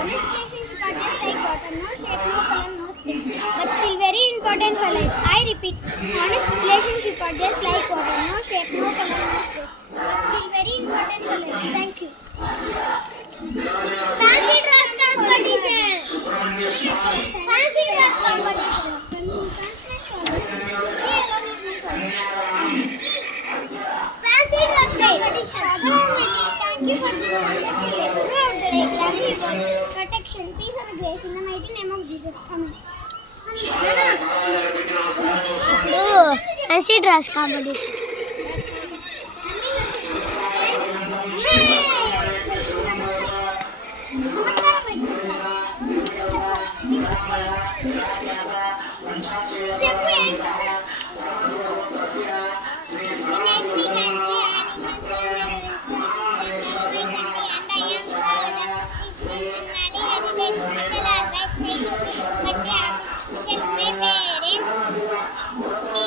Honest relationship are just like water, no shape, no color, no space, but still very important for life. I repeat, honest relationship are just like water, no shape, no color, no space, but still very important for life. Thank you. Fancy dress competition. Fancy dress competition. Fancy dress competition. Thank you for the protection, peace and grace in the mighty name of Jesus. Amen. ఇప్పుడు fancy dress competition చెప్పు But